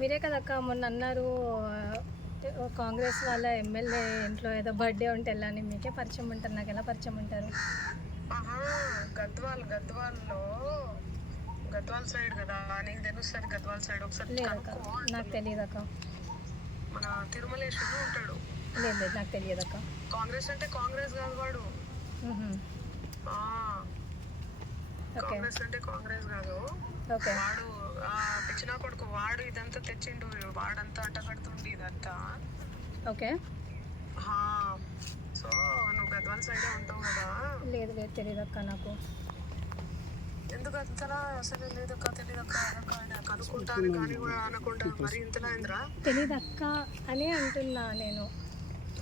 మీరే కదక్క మొన్న అన్నారు కాంగ్రెస్ వాళ్ళ ఎమ్మెల్యే ఇంట్లో ఏదో బర్త్డే ఉంటే వెళ్ళని. మీకే పరిచయం ఉంటారు, నాకు ఎలా పరిచయం ఉంటారు? గద్వాల్ సైడ్ కదా, నీకు తెలుస్తుంది. గద్వాల్ సైడ్ ఒకసారి లేదక్క, నాకు తెలియదు అక్క. మన తిరుమలేశ్వరుడు ఉంటాడు. లేదు నాకు తెలియదు అక్క. కాంగ్రెస్ అంటే కాంగ్రెస్ కాదు వాడు. కాంగ్రెస్ అంటే కాంగ్రెస్ కాదు వాడు. పిచ్చినా కొడుకు వాడు. ఇదంతా తెచ్చిండు వాడంతా అంటగడుతుండి ఇదంతా. ఓకే. సో నువ్వు గద్వాల్ సైడే ఉంటావు కదా? లేదు తెలియదు అక్క నాకు. ఎందుకు అంతలా? అసలు లేదక్క, తెలియదక్క, కనుక్కుంటాను కానీ కూడా అనకుండా మరి ఇంతలా ఏంద్రా? తెలియదు అక్క అని అంటున్నా నేను.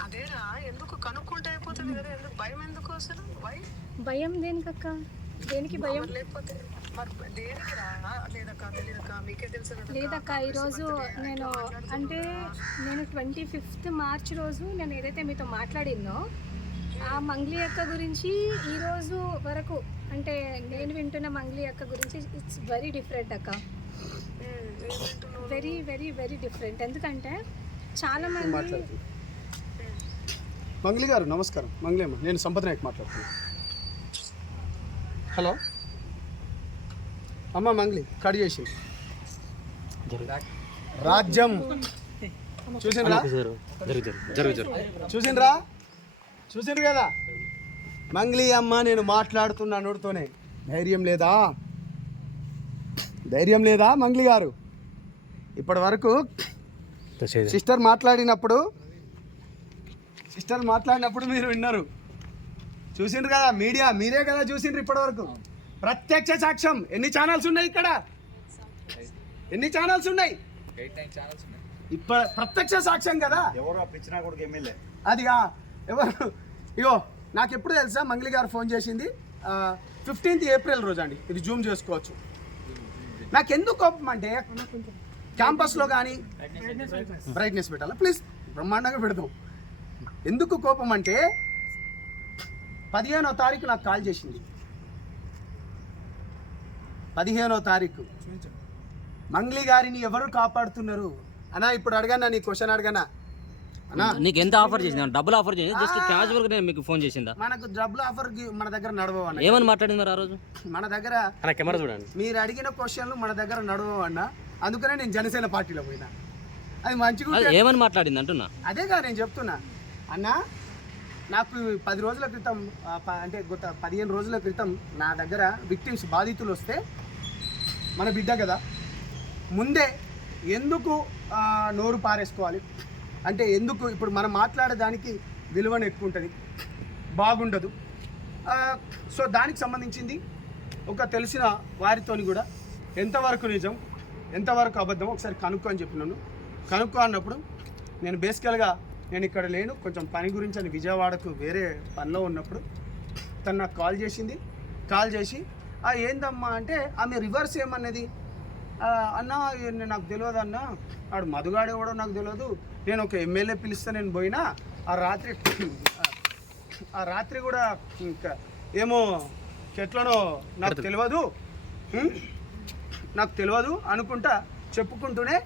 అదేరా, ఎందుకు కనుక్కుంటే అయిపోతుంది కదా. ఎందుకు భయం? ఎందుకు అసలు భయం? దేనికక్క? దేనికి భయం? లేకపోతే మరి దేనికి రా? లేదక్క, తెలియదక్క, మీకే తెలుసు కదా. లేదక్క, ఈరోజు నేను 25th మార్చ్ రోజు నేను ఏదైతే మీతో మాట్లాడినో ఆ మంగ్లీ అక్క గురించి ఈరోజు వరకు అంటే నేను వింటున్న మంగ్లీ అక్క గురించి ఇట్స్ వెరీ డిఫరెంట్ అక్క. Very very very different. ఎందుకంటే చాలా మంది. మంగ్లీ గారు నమస్కారం. మంగ్లీ అమ్మ, నేను సంపత్ నాయక్ మాట్లాడుతున్నాను. హలో అమ్మ, మంగ్లీ కట్ చేసి రాజ్యం చూసిండ్రా? చూసిండ్రు కదా మంగ్లీ అమ్మ, నేను మాట్లాడుతున్నా నోటితోనే. ధైర్యం లేదా మంగ్లీ గారు? ఇప్పటి వరకు సిస్టర్ మాట్లాడినప్పుడు మీరు విన్నారు, చూసిండ్రు కదా. మీడియా మీరే కదా చూసిండ్రు ఇప్పటి వరకు. ప్రత్యక్ష సాక్ష్యం. ఎన్ని ఛానల్స్ ఉన్నాయి ఇక్కడ? ఎన్ని ఛానల్స్ ఉన్నాయి? ఇప్పుడు ప్రత్యక్ష సాక్ష్యం కదా. ఎవరు పిచ్చినా కూడా ఎమ్మెల్యే అదిగా ఎవరు? ఇగో నాకు ఎప్పుడు తెలుసా మంగ్లీ గారు ఫోన్ చేసింది 15th ఏప్రిల్ రోజు అండి. ఇది జూమ్ చేసుకోవచ్చు. నాకు ఎందుకు కోపం అంటే క్యాంపస్లో కానీ బ్రైట్నెస్ పెట్టాలా ప్లీజ్, బ్రహ్మాండంగా పెడతాం. ఎందుకు కోపం అంటే 15వ తారీఖు నాకు కాల్ చేసింది. 15వ తారీఖు మంగ్లీ గారిని ఎవరు కాపాడుతున్నారు అన్నా? ఇప్పుడు అడగన్నా, నీ క్వశ్చన్ అడగనా అన్నా? నీకు ఎంత ఆఫర్ చేసింది? డబ్బులు ఆఫర్ చేసింది? జస్ట్ క్యాజువల్ గా నేను మీకు ఫోన్ చేసిందా? మనకు డబ్బులు ఆఫర్ మన దగ్గర నడవవు అన్న. ఏమని మాట్లాడింది మరి ఆ రోజు? మన దగ్గర కెమెరా చూడండి, మీరు అడిగిన క్వశ్చన్లు మన దగ్గర నడవవు అన్న. అందుకనే నేను జనసేన పార్టీలో పోయినా. అది మంచిగా ఏమని మాట్లాడింది అంటున్నా. అదేగా నేను చెప్తున్నా అన్నా. నాకు 10 రోజుల క్రితం అంటే గత 15 రోజుల క్రితం నా దగ్గర విక్టిమ్స్ బాధితులు వస్తే, మన బిడ్డ కదా, ముందే ఎందుకు నోరు పారేసుకోవాలి అంటే, ఎందుకు ఇప్పుడు మనం మాట్లాడేదానికి విలువను ఎక్కువ ఉంటుంది, బాగుండదు. సో దానికి సంబంధించింది ఒక తెలిసిన వారితోని కూడా ఎంతవరకు నిజం ఎంతవరకు అబద్ధం ఒకసారి కనుక్కో అని చెప్పినాను. కనుక్కో అన్నప్పుడు నేను బేసికల్గా నేను ఇక్కడ లేను, కొంచెం పని గురించి అని విజయవాడకు వేరే పనిలో ఉన్నప్పుడు తను నాకు కాల్ చేసింది. కాల్ చేసి ఏందమ్మా అంటే ఆమె రివర్స్ ఏమన్నది, అన్న నాకు తెలియదు అన్న, ఆడు మధుగాడు ఎవడో నాకు తెలియదు, నేను ఒక ఎమ్మెల్యే పిలిస్తే నేను పోయినా, ఆ రాత్రి కూడా ఇంకా ఏమో ఎట్లనో నాకు తెలియదు అనుకుంటా చెప్పుకుంటూనే